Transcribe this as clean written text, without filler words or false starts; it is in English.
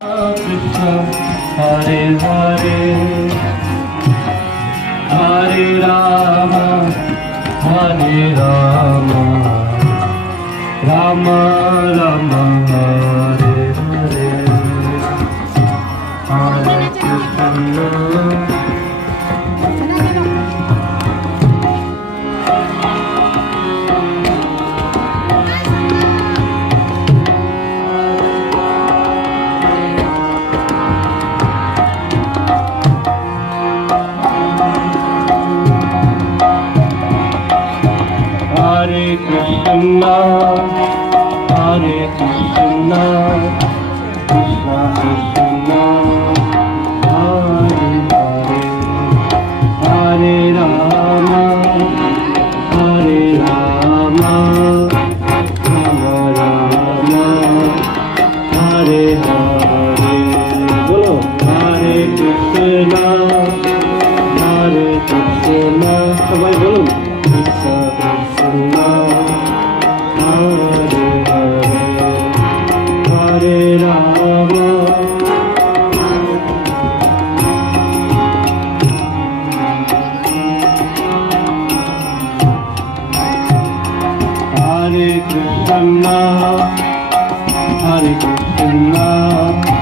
Krishna, Hare Hare, Hare Rama, Hare Rama, Rama Rama, Hare Hare, Hare Krishna. Hare Krishna, Hare Krishna, Krishna Krishna, Hare Hare, Hare Rama, Hare Rama, Rama Rama, Hare Hare. Bolo Hare Krishna, Hare Krishna, সবাই বলুন Krishna Krishna, Hare Hare, Hare Rama, Hare Krishna, Hare Krishna.